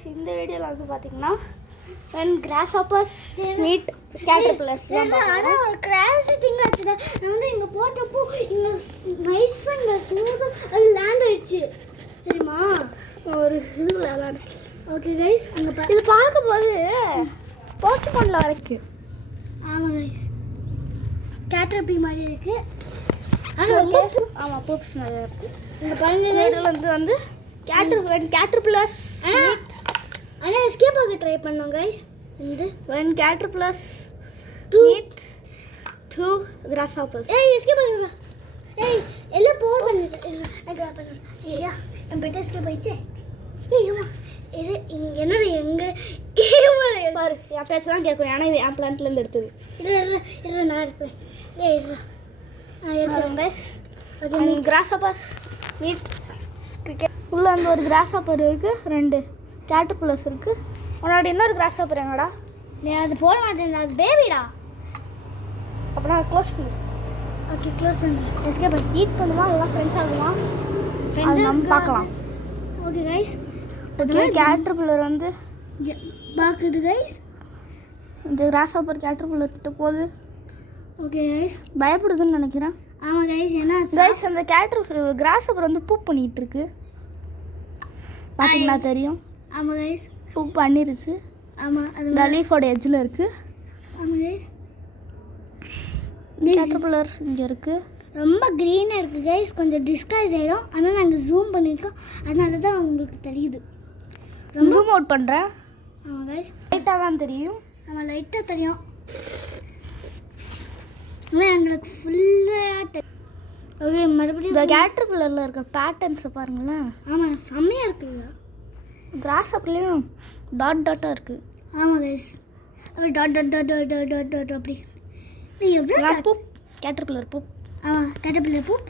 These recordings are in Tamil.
இந்த வீடியோவில் வந்து பார்த்தீங்கன்னா when grasshoppers meet caterpillars ஆனால் ஒரு கிராஸ் திங் ஆச்சுடா. நான் வந்து இங்கே போட்டப்போ இங்கே நைஸாக இங்கே ஸ்மூத்தாக அது லேண்ட் ஆயிடுச்சு தெரியுமா? ஒரு இது விளையாடு. ஓகே கைஸ், அங்கே இது பார்க்கும்போது போக்கிமான்ல வரைக்கும். ஆமாம் கைஸ், கேட்டர்பி மாதிரி இருக்குது. ஓகே, ஆமாம் பூப்ஸ் நிறையா இருக்குது. இங்கே பாருங்க இதில் வந்து caterpillars ஆனால் எஸ்கேப் ஆக ட்ரை பண்ணோம் கைஸ். வந்து when caterpillars meet two grasshoppers. Escape ஆகலாம். எல்லாம் போர் பண்ணிட்டு நான் கிராப் பண்ணுறேன். ஐயா என் பெட்ட எஸ்கேப் ஆயிடுச்சு. ஏம்மா இது இங்கே என்னது எங்கே பாரு, என் பேச தான் கேட்கும். ஏன்னா இது என் பிளான்ட்லேருந்து எடுத்தது. இது நான் எடுப்பேன். இது நான் எடுத்துறேன் guys. Okay, grasshoppers meet cricket. உள்ள அந்த ஒரு கிராஸ்ஹாப்பர் இருக்குது, 2 கேட்டர்பில்லர்ஸ் இருக்குது. முன்னாடி இன்னொரு கிராஸ்ஹாப்பர் எங்கடா? நீ அது போட மாட்டேன், அது பேபிடா. அப்போ நான் க்ளோஸ் பண்ணு. ஓகே க்ளோஸ் பண்ணுறேன். எஸ்கேப் பண்ணி ஈட் பண்ணுமா இல்லை ஃப்ரெண்ட்ஸ் ஆகுமா? ஃப்ரெண்ட்ஸ் நம்ம பார்க்கலாம். ஓகே கைஸ், ஓகே, கேட்டர்பில்லர் வந்து பார்க்குது கைஸ். இந்த கிராஸ்ஹாப்பர் கேட்டர்பில்லர் கிட்ட போகுது. ஓகே கைஸ், பயப்படுதுன்னு நினைக்கிறேன். ஆமாம் கைஸ். ஏன்னா கைஸ் அந்த கிராஸ்ஹாப்பர் வந்து பூப் பண்ணிகிட்டு இருக்கு. பார்த்தீங்கன்னா தெரியும். ஆமாம் கைஸ், பூப் பண்ணிருச்சு. ஆமாம் அது இந்த லீஃபோட எட்ஜில் இருக்குது. ஆமாம் கைஸ், கேட்டர்பில்லர் இங்கே இருக்குது. ரொம்ப க்ரீனாக இருக்குது கைஸ். கொஞ்சம் டிஸ்கைஸ் ஆகிடும். ஆனால் நாங்கள் ஜூம் பண்ணியிருக்கோம், அதனால தான் உங்களுக்கு தெரியுது. ஜூம் அவுட் பண்ணுறேன். ஆமாம் கைஸ், லைட்டாக தான் தெரியும். நம்ம லைட்டாக தெரியும். ஆனால் எங்களுக்கு ஃபுல்லாக தெரியும். ஓகே, மறுபடியும் இந்த கேட்டர்பில்லரில் இருக்கிற பேட்டர்ன்ஸை பாருங்களேன். ஆமாம் செம்மையாக இருக்குங்க. கிராஸ்ஹாப்பர்லேயும் டாட்டாக இருக்குது. ஆமாம் கைஸ், அப்படி dot dot dot dot dot dot dot அப்படி. நீ எவ்வளோ பூப், கேட்டர்பில்லர் பூப். ஆமாம் கேட்டர்பில்லர் பூப்.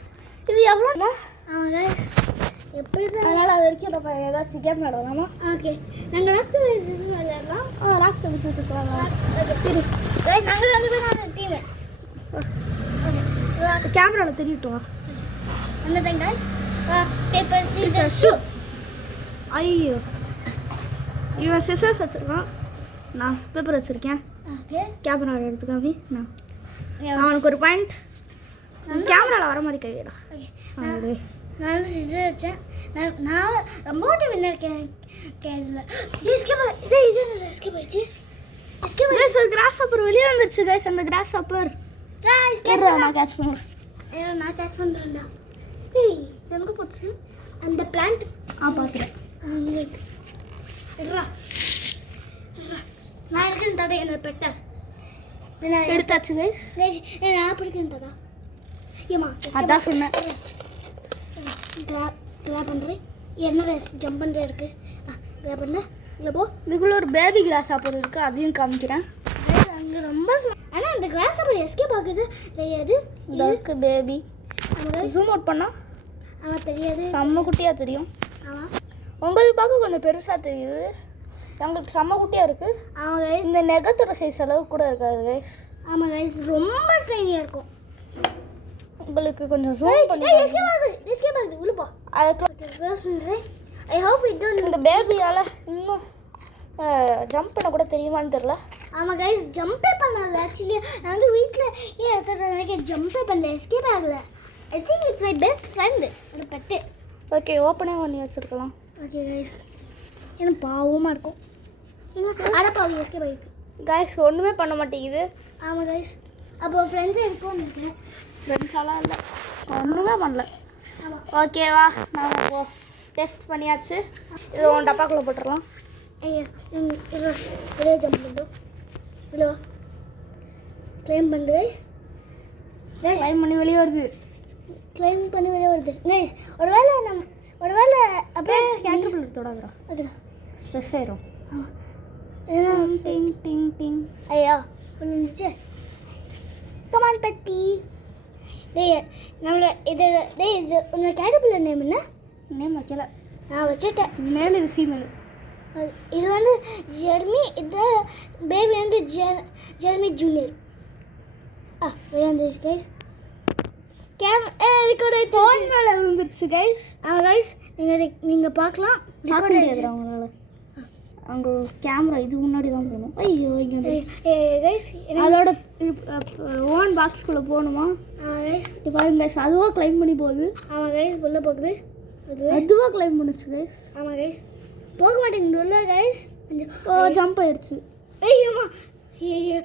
இது எவ்வளோ? ஆமாம் கைஸ், எப்படி தான். அதனால் அது வரைக்கும் நம்ம ஏதாச்சும் கேம் விளாடலாமா? ஓகே, நாங்கள் லாக் பேசிஸ் விளையாடலாம். லாக் பிசினஸ் விளாடலாம். கைஸ், நாங்கள் 2 பேரும் டீமு. கேமராவில் தெரியட்டும். என்னதான் கைஸ், பேப்பர் சீசர் ஷூ. ஐயோ, இவன் சிசர்ஸ் வச்சுருக்கான், நான் பேப்பர் வச்சுருக்கேன். ஓகே, கேமரா எடுத்துக்காமி நான் அவனுக்கு ஒரு பாயிண்ட். கேமராவில் வர மாதிரி கைவிடா. ஓகே, நான் வந்து சிசர் வச்சேன். நான் ரொம்ப வாட்டி வின்னர் இதில் எஸ்கேப். இது எஸ்கேப் ஆயிடுச்சு. எஸ்கேப் கைஸ், ஒரு கிராஸ்ஹாப்பர் வெளியே வந்துருச்சு கைஸ். அந்த கிராஸ்ஹாப்பர் நான் கேட்ச் பண்ணுறேன். நான் கேட்ச் பண்ணுறேன்டா. எங்கே போச்சு அந்த பிளான்ட்? பார்த்துறேன். நான் இருக்கேன் தாத்தா, என்னோட பெட்டை எடுத்தாச்சு கைஸ். நான் பிடிக்கிறேன் தாத்தா. ஏமா அதான் சொன்னேன். கிராப் பண்ணுறேன். என்ன ஜம்ப் பண்ணுற இருக்கு. கிராப் பண்ண இல்லை போ. இதுக்குள்ளே ஒரு பேபி கிராஸ்ஹாப்பர் இருக்குது, அதையும் காமிக்கிறேன். அங்கே ரொம்ப ஆனால் அந்த கிராஸ் அப்படி எஸ்கேப் ஆகுது தெரியாது. இதற்கு பேபி ஜூம் அவுட் பண்ணால் அவன் தெரியாது. செம்ம குட்டியாக தெரியும். ஆமாம், உங்களுக்கு பார்க்க கொஞ்சம் பெருசாக தெரியுது. எங்களுக்கு செம்ம குட்டியாக இருக்குது. ஆமாம் கைஸ், இந்த நெகத்தோட சைஸ் அளவு கூட இருக்காது கைஸ். ஆமாம் கைஸ், ரொம்ப ட்ரைனியாக இருக்கும். உங்களுக்கு கொஞ்சம் ஜூம் பண்ணி எஸ்கேப் ஆகுது உள்ள போ. அதுக்கு க்ளோஸ் பண்ணுறேன். I hope it don't. இந்த பேபியால் இன்னும் ஜம்ப் பண்ண கூட தெரியுமான்னு தெரில. ஆமாம் கைஸ், ஜம்பே பண்ணல. ஆக்சுவலி நான் வந்து வீட்டில் இடத்துல வரைக்கும் ஜம்பே பண்ணல, எஸ்கேப் ஆகலை. I think it's my best friend அந்த பெட்டு. ஓகே, ஓப்பனே பண்ணி வச்சுருக்கலாம். ஓகே கைஸ், எனக்கு பாவமாக இருக்கும். அடப்பாவி எஸ்கேப் ஆகிருக்கு கைஸ், ஒன்றுமே பண்ண மாட்டேங்குது. ஆமாம் கைஸ், அப்போது ஃப்ரெண்ட்ஸை இருக்கும்னு நினைக்கிறேன். ஃப்ரெண்ட்ஸாலாம் இல்லை, ஒன்றுமே பண்ணல. ஆமாம், ஓகேவா, நான் இப்போ டெஸ்ட் பண்ணியாச்சு. இது உன் டப்பாக்குள்ளே போட்டுடலாம். ஐயா இதே ஜம்ப் பண்ணுறோம். இல்லை கிளைம் பண்ணுது கைஸ். டைம் பண்ணி வெளியே வருது. கிளைம் பண்ணி வெளியே வருது கைஸ். ஒருவேளை அப்படியே கேட்டர்பில்லர் தொடாதுடா, அதுடா ஸ்ட்ரெஸ் ஆயிரும். ஆமாம், டிங் டிங் டிங். ஐயா விழுந்துச்சு. கமான் பெட்டி. டேய் நம்மளை இது உன்னோட கேட்டர்பில்லர் நேம் என்ன? நேம் வைக்கல, நான் வச்சுட்டேன். மேல் இது ஃபீமேல். இது வந்து ஜெர்மி. இது பேபி வந்து ஜெர்மி ஜூனியர். விழுந்துச்சு கைஸ். ரெக்கார்ட் ஃபோன் மேலே விழுந்துருச்சு கைஸ். கைஸ், நீங்கள் பார்க்கலாம். பார்க்க முடியாதுடா உங்களால். அங்கே கேமரா இது முன்னாடி தான் போகணும். ஐயோ இங்கே வந்து கைஸ் அதோட ஓன் பாக்ஸ்குள்ளே போகணுமா? கைஸ் இப்போ பாருங்க கைஸ், அதுவாக கிளைம் பண்ணி போகுது. ஆமாம் கைஸ் உள்ளே போகுது. அதுவாக கிளைம் பண்ணுச்சு கைஸ். ஆமாம் கைஸ் போக மாட்டேங்குது உள்ள கைஸ். கொஞ்சம் ஜம்ப் ஆயிடுச்சு. ஐயோம்மா ஐயோ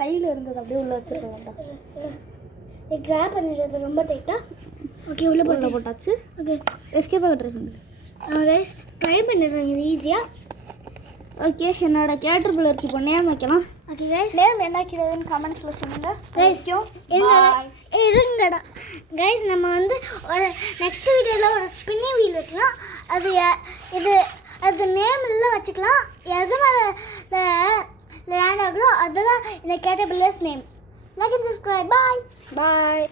கையில் இருந்தது அப்படியே உள்ளே வச்சுருக்கேன். கிராப் பண்ணிடுறது ரொம்ப டைட்டாக. ஓகே உள்ளே போட்டாச்சு. ஓகே எஸ்கேப் ஆக ட்ரை பண்ணுது. கைஸ் ட்ரை பண்ணிடுறேன் இது ஈஸியாக. ஓகே என்னோட கேட்டர்பில்லருக்கு இப்போ நேம் வைக்கலாம். ஓகே கைஸ் நேம் என்ன வைக்கிறதுன்னு கமெண்ட்ஸில் சொல்லுங்கள். இருங்கடா கைஸ், நம்ம வந்து ஒரு நெக்ஸ்ட் வீடியோவில் ஒரு ஸ்பின்னிங் வீல் வைக்கலாம். அது நேம் எல்லாம் வச்சுக்கலாம். எது மேலே லேண்ட் ஆகுதோ அதுதான் இந்த caterpillars name. Like and subscribe. Bye.